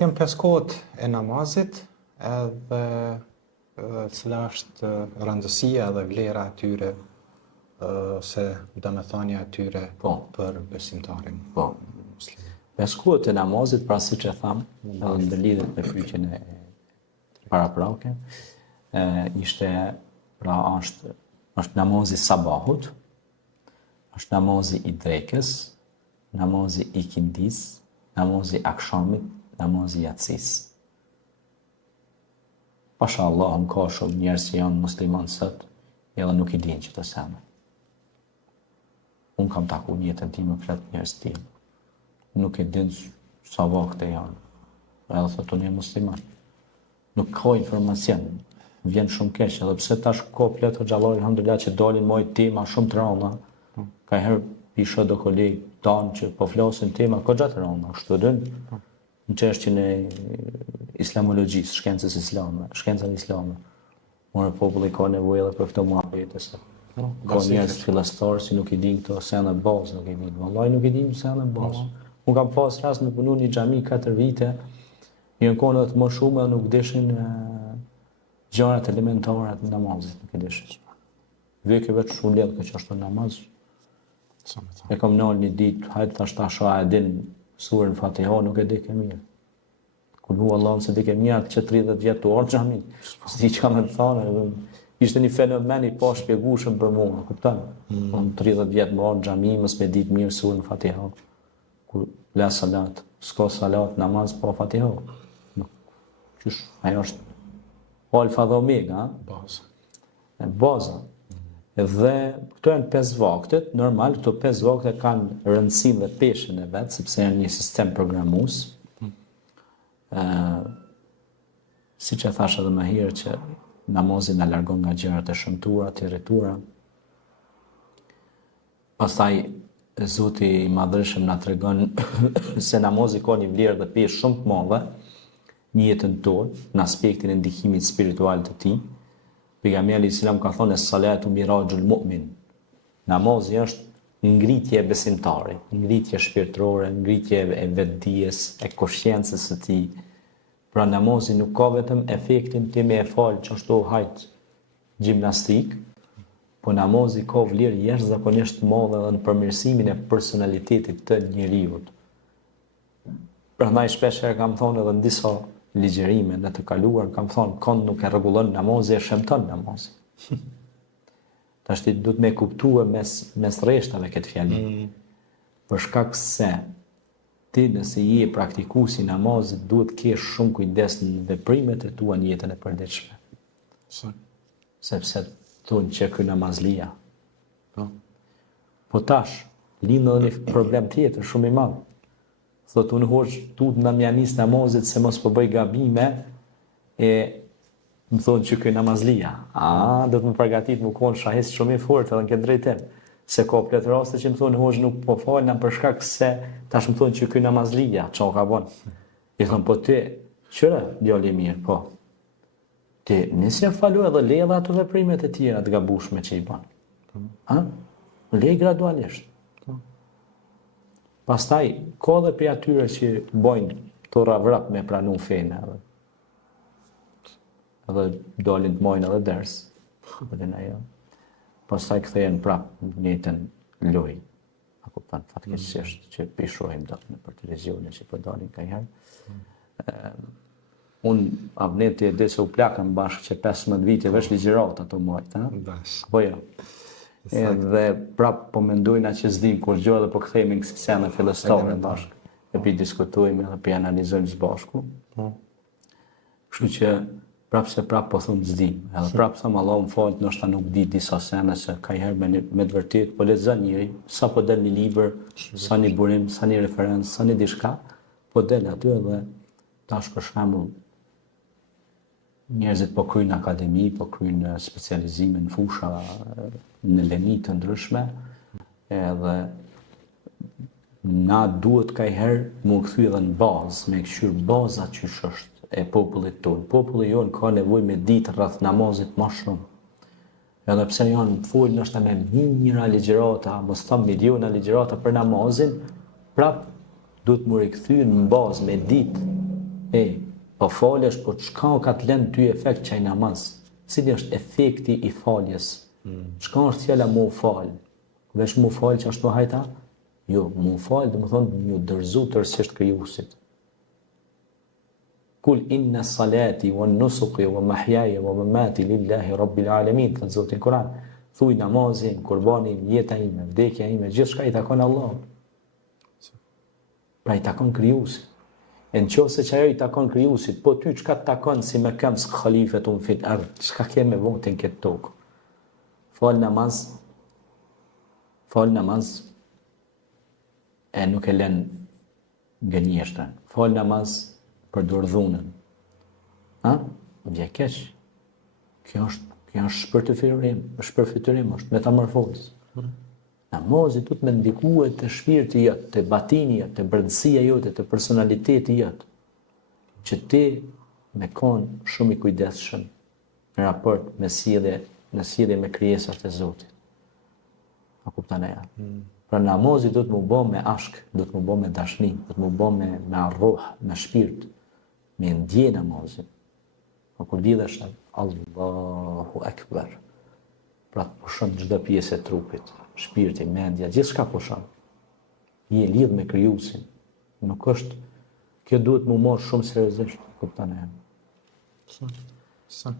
Janë 5 kohët e namazit, edhe cila është rëndësia dhe vlera atyre ose domethënia atyre për besimtarin. Po. 5 kohët e namazit, pra siç e tham, edhe ndërlidhet me pyetjen e paraprake, ishte pra është namazi sabahut, është namazi i drekës, namazi i kindis, namazi akshamit, namazi jatsis. Pasha Allah, ka shumë njerëz që janë musliman sot, edhe nuk i dinë që të seme. Unë kam taku në jetën time flet njerëz tim. Nuk e dinë sa vakte janë. Edhe thotë unë jam musliman. Nuk ka informacion. Vjen shumë keq, edhe pse tash ka plot xhallar alhamdulillah që dalin mojt tema shumë të rënda. Ka herë pisha do kolegë tanë që po flasin tema goxha të rënda, kështu dën. Në çështjen e islamologjisë, shkencës islame, shkencën islame. Morë populli ka nevojë edhe për këto muhabete se. Ka njerëz fillastar si nuk i din këto sene bazë, nuk i din. Vallahi nuk i din sene bazë. Unë kam pas rast me punu një xhami 4 vite, një kohë të më shumë nuk deshin gjërat elementare të namazit, nuk i deshin. Vëke vetë shumë lehtë që është namaz. E kam nal një ditë, hajtë thash tasha e din surën Fatiha, nuk e di ke mirë. Kur hu Allah se di ke mirë që 30 vjet të orë xhamin. S'di çka më thonë, ishte një fenomen i pa shpjegueshëm për mua, kupton? 30 vjet më orë xhami, mos me ditë mirë surën Fatiha. Kur la salat, s'ka salat, namaz pa Fatiha. Qysh, ajo është alfa dhe omega, baza. Dhe këto janë 5 vaktet, normal, këto 5 vakte kanë rëndësinë dhe peshën e vetë, sepse janë një sistem programues. Si që thash edhe më herë që namazin na largon nga gjërat e shëmtuara, të irrituara. Pastaj Zoti i Madhërisëm na tregon se namazi ka një vlerë dhe peshë shumë të madhe në jetën tonë, në aspektin e ndikimit spiritual të tij. Pejgamberi Islam ka thonë salatu mirajul mu'min. Namazi është ngritje e besimtarit, ngritje shpirtërore, ngritje e vetdijes, e koshiencës së tij. Pra namazi nuk ka vetëm efektin ti me e fal çashtu hajt gjimnastik, po namazi ka vlerë jashtëzakonisht të madhe edhe në përmirësimin e personalitetit të njeriu. Prandaj shpesh herë kam thonë edhe në disa ligjerime në të kaluar, kam thonë, kënd nuk e rregullon namazi, e shëmton namazi. Tash ti duhet me kuptue mes rreshtave këtë fjali. Për shkak se ti nëse je praktikues i namazit, duhet kesh shumë kujdes në veprimet e tua në jetën e përditshme. Sepse thonë që ky namazlia. Po tash, lind edhe një problem tjetër shumë i madh. Thotë unë hoq tut nga mja nis namazit se mos po bëj gabime e më thonë që këj namazlia. Do të më përgatit më konë shahes shumë i fort edhe në këtë drejtim. Se ka plot raste që më thonë hoq nuk po falna për shkak se tash më thonë që këj namazlia, qa ka bon. I thonë po ti, qëre djali mirë, po. Ti nësja falu edhe le edhe ato veprimet e tjera të gabushme që i ban. Le gradualisht. Pastaj, ka dhe për atyre që bojnë të ravrap me pranu fejnë edhe dolin të mojnë edhe ders. Pastaj kthehen prap në njëjtën lojë. A kupton fatkeqësisht që pishohim dot për televizionin që po dalin kanjëherë. Unë avneti e di se u plakëm bashkë që 15 vite veç ligjërat ato mojt, po jo. Edhe prap po mendojna që s'dim kur gjë edhe po kthehemi në sene fillestare bashkë. E pi diskutojmë edhe pi analizojmë së bashku. Kështu që prap po thonë s'dim. Edhe prap thëmë Allah më falë, ndoshta nuk di disa sene se ka herë me të vërtet, po lexon njëri, sa po del një libër, sa një burim, sa një referencë, sa një diçka, po del aty edhe tash për shembull njerëzit po kryjnë akademi, po kryjnë specializime në fusha, në leni të ndryshme, edhe na duhet kajherë më kthy edhe në bazë, me këshyr baza qysh është e popullit tonë. Populli jonë ka nevojë me ditë rreth namazit më shumë. Edhe pse janë folë ndoshta me mijëra ligjërata, mos them miliona ligjërata për namazin, prap duhet më rikthyen në bazë me ditë Po falesh, po çka ka të lënë ty efekt çaj namaz? Cili është efekti i faljes? Çka është fjala mu fal? Vesh mu fal që ashtu hajta? Jo, mu fal do të thonë ju dërzu tërësisht krijuesit. Kul inna salati wa nusuki wa mahyaya wa mamati lillahi rabbil alamin, thot Zoti në Kur'an. Thuaj namazin, kurbanin, jeta ime, vdekja ime, gjithçka i takon Allahut. Pra i takon krijuesit. E në qofë që ajo i takon krijuesit, po ty çka të takon si me këms khalifetun fil ard, çka ke me votin këtë tokë? Fal namaz, e nuk e lën gënjeshtën. Fal namaz për durdhunën. Vje keq. Kjo është shpërfytyrim, është metamorfozë. Namazi du të me ndikue të shpirti jëtë, të batini jëtë, të brendësia jote, të personaliteti jëtë, që ti me konë shumë i kujdesshëm në raport me sjellje me krijesat e Zotit. A kupton e ja? Pra namazi du të mu bo me ashk, du të mu bo me dashni, du të mu bo me arruh, me shpirt, me ndje namazin. A kur lidhesh Allahu Ekber, pra të pushon çdo pjesë e trupit, shpirti, mendja, gjithçka pushon. Je lidh me krijuesin. Nuk është, kjo duhet mu marr shumë seriozisht, kupton e? Sa.